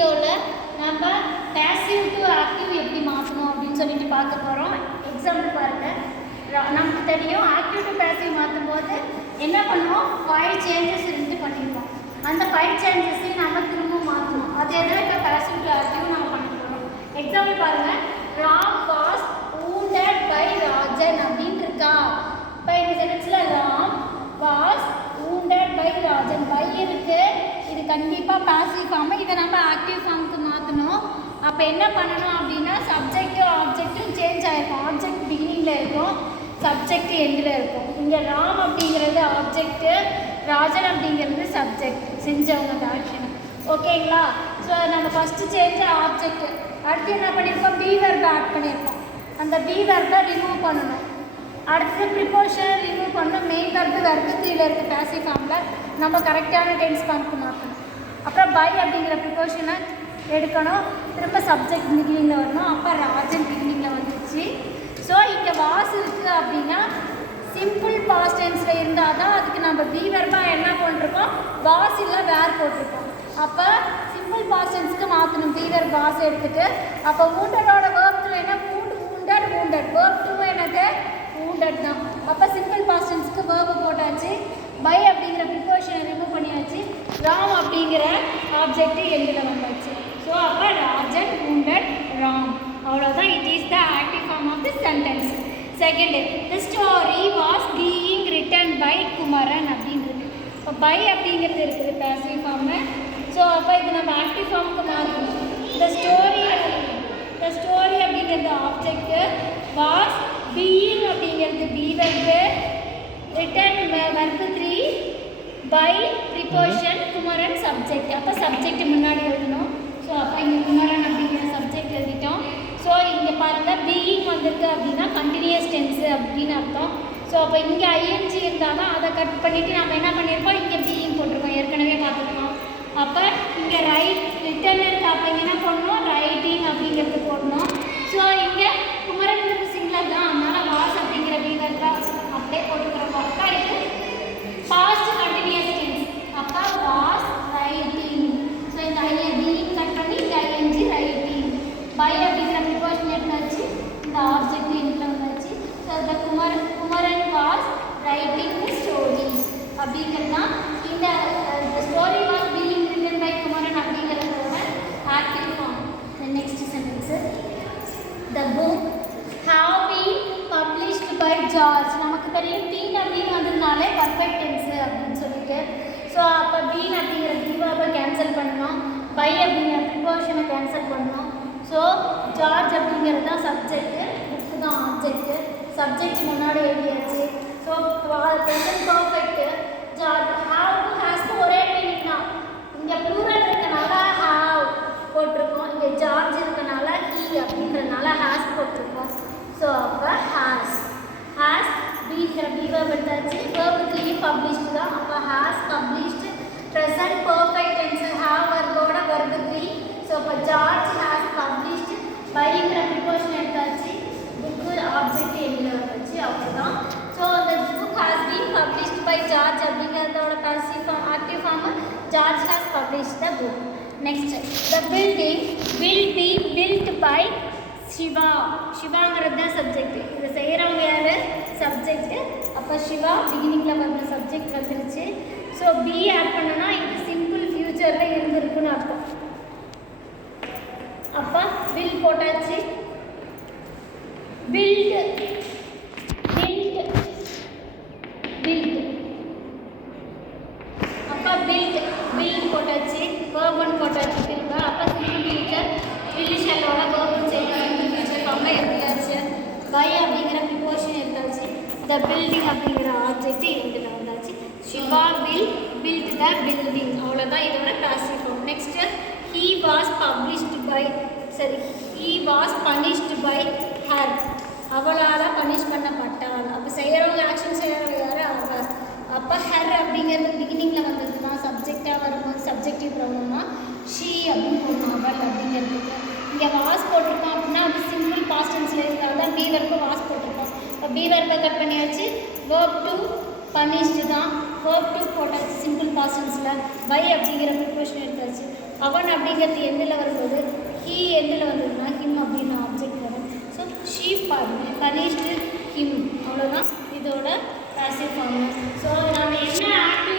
வீடியோவில் நம்ம passive to active எப்படி மாற்றணும் அப்படின்னு சொல்லிட்டு பார்க்க போகிறோம். எக்ஸாம்பிள் பாருங்கள். நமக்கு தெரியும் ஆக்டிவ் டு பேசிவ் மாற்றும் போது என்ன பண்ணுவோம், 5 சேஞ்சஸ் இருந்து பண்ணியிருப்போம். அந்த 5 சேஞ்சஸையும் நம்ம திரும்ப மாற்றணும். அது எதாவது இப்போ பேசிவ் டு ஆக்டிவ் நம்ம பண்ண போகிறோம். எக்ஸாம்பிள் பாருங்கள். Ram was wounded by Rajan அப்படின்னு இருக்கா. இப்போ இந்த சென்டென்ஸில் Ram was wounded by Rajan by இருக்குது. இது கண்டிப்பாக பாசிவ் ஃபார்ம். இதை நம்ம ஆக்டிவ் ஃபார்முக்கு மாற்றணும். அப்போ என்ன பண்ணணும் அப்படின்னா சப்ஜெக்டும் ஆப்ஜெக்டும் சேஞ்ச் ஆகிருக்கும். ஆப்ஜெக்ட் பிகினிங்கில் இருக்கும், சப்ஜெக்ட் எண்டில் இருக்கும். இங்கே ராம் அப்படிங்கிறது ஆப்ஜெக்ட்டு, ராஜன் அப்படிங்கிறது சப்ஜெக்ட், செஞ்சவங்க அந்த ஆக்ஷன். ஓகேங்களா? ஸோ நம்ம ஃபஸ்ட்டு சேஞ்ச் ஆப்ஜெக்ட். அடுத்து என்ன பண்ணியிருக்கோம், பி வெர்பை ஆட் பண்ணியிருக்கோம். அந்த பி வெர்பை ரிமூவ் பண்ணணும். அடுத்து ப்ரிப்போஷனை ரிமூவ் பண்ணணும். மெயின் வெர்பு வெர்பு 3ல இருக்குது பேசிவ் ஃபார்மில். நம்ம கரெக்டான டென்ஸ் ஃபார்முக்கு மாற்றணும். அப்புறம் பை அப்படிங்கிற ப்ரிப்போஷனை எடுக்கணும். திரும்ப சப்ஜெக்ட் பிகினிங்கில் வரணும். அப்போ ராஜன் பிகினிங்கில் வந்துச்சு. ஸோ இங்கே வாஸ் இருக்குது அப்படின்னா சிம்பிள் பாஸ்ட் டென்ஸில் இருந்தால் தான் அதுக்கு நம்ம பி வெர்பாக என்ன பண்ணிருக்கோம், வாஸ் இல்லை வேர் போட்டிருக்கோம். அப்போ சிம்பிள் பாஸ்ட் டென்ஸ்க்கு மாற்றணும். பி வெர்ப் வாஸ் எடுத்துகிட்டு அப்போ woundedோட வேர்ப் 2 என்ன, wounded வேர்ப் 2 என்னது wounded தான். அப்போ சிம்பிள் பாஸ்ட் டென்ஸ்க்கு வேர்பு போட்டாச்சு. பை அப்படிங்கிற ப்ரிப்போஷனை ரிமூவ் பண்ணியாச்சு. ராம் அப்படிங்கிற ஆப்ஜெக்ட் எண்டில் வந்தாச்சு. ஸோ அப்போ ராஜன் wounded ராம். அவ்வளோதான். It is the active form of the sentence. Second, the story was being written by Kumaran அப்படின்றது. இப்போ பை அப்படிங்கிறது இருக்குது பேசிவ் ஃபார்மு. ஸோ அப்போ இது நம்ம ஆக்டிவ் ஃபார்முக்கு மாற்றணும். த ஸ்டோரி அப்படிங்கிறது ஆப்ஜெக்ட்டு, வாஸ் பீயிங் அப்படிங்கிறது be verb, written verb 3, by preposition Kumaran subject. அப்போ சப்ஜெக்ட் முன்னாடி எழுதணும். ஸோ அப்போ இங்கே குமரன் அப்படிங்கிற சப்ஜெக்ட் எழுதிட்டோம். ஸோ இங்கே பாருங்கள் பீயிங் வந்திருக்கு அப்படின்னா கண்டினியூஸ் டென்ஸு அப்படின்னு அர்த்தம். ஸோ அப்போ இங்கே ஐஎன்ஜி இருந்தால் தான் அதை கட் பண்ணிவிட்டு நம்ம என்ன பண்ணியிருக்கோம், இங்கே பீயிங் போட்டிருக்கோம், ஏற்கனவே பார்த்துருக்கோம். அப்போ இங்கே ரிட்டன் இருக்குது. அப்போ என்ன பண்ணணும், ரைட்டிங் அப்படிங்கிறது போடணும். ஸோ இங்கே குமரன் சிங்கிளர் தான், அதனால் வாஸ் அப்படிங்கிற பீவர் தான் அப்படியே போட்டுக்கிறோம். அப்போ இது பாஸ்ட் கண்டினியூஸ் டென்ஸ். அப்போ வாஸ் ரைட்டிங். ஸோ இந்த பீயிங் கட் பண்ணி இந்த ஐஎன்ஜி ரைட்டிங். பை அப்படிங்கிற ப்ரிப்போஷன் எடுத்தாச்சு. இந்த ஆப்ஜெக்ட் எண்டில் வந்தாச்சு. ஸோ இந்த Kumaran was writing the story அப்படிங்கிறது தான் இந்த story was being written by Kumaran அப்படிங்கிறதோட active form. Next sentence, the book have been published by George. நமக்கு தெரியும் பீன் அப்படின்னு வந்ததுனாலே பர்ஃபெக்ட் டென்ஸு அப்படின்னு சொல்லிட்டு. ஸோ அப்போ பீன் அப்படிங்கிற பீவாவை கேன்சல் பண்ணணும். பை அப்படிங்கிற ப்ரிப்போஷனை கேன்சல் பண்ணணும். ஸோ ஜார்ஜ் அப்படிங்கிறது தான் சப்ஜெக்ட்டு, புக்கு தான் ஆப்ஜெக்ட்டு. சப்ஜெக்ட் முன்னாடி எழுதியாச்சு. So present perfect. George have ஹேஸ்க்கு ஒரே மீனிங் தான். இங்கே ப்ளூரல் இருக்கனால ஹாவ் போட்டிருக்கோம். இங்கே ஜார்ஜ் இருக்கனால ஹீ அப்படின்றதுனால ஹேஸ் போட்டிருக்கோம். ஸோ அப்போ ஹேஸ் பீங்கிற பீவர்ப் எடுத்தாச்சு. வேர்பு 3 பப்ளிஷ்டு தான். அப்போ has published. Present perfect tense have வர்போட வெர்பு 3. ஸோ இப்போ ஜார்ஜ் ஹேஸ் பப்ளிஷ்டு. பைங்கிற ப்ரிப்போஷன் எடுத்தாச்சு. புக்கு ஆப்ஜெக்ட் எண்டில் வந்துச்சு. அவ்வளோதான். So the book has been published by George அப்படிங்கிறதோட passive form. Active form George has published the book. Next, the building will be built by Siva. சிவாங்கிறது தான் subject. இதை செய்கிறவங்க யார், சப்ஜெக்ட். அப்போ சிவா பிகினிங்கில் வந்த சப்ஜெக்ட் வந்துருச்சு. ஸோ பி ஆட் பண்ணோன்னா இது சிம்பிள் ஃப்யூச்சரில் இருந்திருக்குன்னு அர்த்தம். அப்போ வில் போட்டாச்சு. பில்ட் அப்போ பில்ட் போட்டாச்சு. வேர்பன் போட்டாச்சு திரும்ப. அப்போ சிம்பிள் ஃபியூச்சர் ரிலேஷனோட வேர்பன் செய்யணும். சிம்பிள் ஃபியூச்சர் ஃபார்மில் எழுதியாச்சு. பை அப்படிங்கிற ப்ரிப்போஷன் எடுத்தாச்சு. த பில்டிங் அப்படிங்கிற ஆப்ஜெக்ட் எண்டில் வந்தாச்சு. Siva will build the building. அவ்வளோதான் இதோட passive form. Next, he was punished by her. அவளால் பனிஷ் பண்ணப்பட்டாள். அப்போ செய்கிறவங்க ஆக்ஷன் செய்கிறவங்க யார், அவள். அப்போ ஹர் அப்படிங்கிறது பிகினிங்கில் வந்தது தான். சப்ஜெக்டாக வரும்போது சப்ஜெக்டிவ் ப்ரொனவுன்னா ஷீ அப்படின்னு போடணும், அவள் அப்படிங்கிறதுக்கு. இங்கே வாஸ் போட்டிருக்கோம் அப்படின்னா அது சிம்பிள் பாஸ்ட் டென்ஸில் இருக்கிறதால பி வெர்பு வாஸ் போட்டிருக்கோம். இப்போ பி வெர்பை கட் பண்ணியாச்சு. வேர்ப் 2 பனிஷ்டு தான். வேர்ப் 2 போட்டாச்சு சிம்பிள் பாஸ்ட் டென்ஸில். பை அப்படிங்கிற ப்ரிப்போஷன் எடுத்தாச்சு. அவன் அப்படிங்கிறது எண்டில் வரும்போது ஹீ எண்டில் வந்ததுன்னா ஹிம் அப்படின்னு ஆப்ஜெக்ட் வரும். ஸோ ஷீ பனிஷ்டு ஹிம், அவ்வளோதான் இதோட பாசிவ் ஃபார்ம். ஸோ நம்ம என்ன ஆட்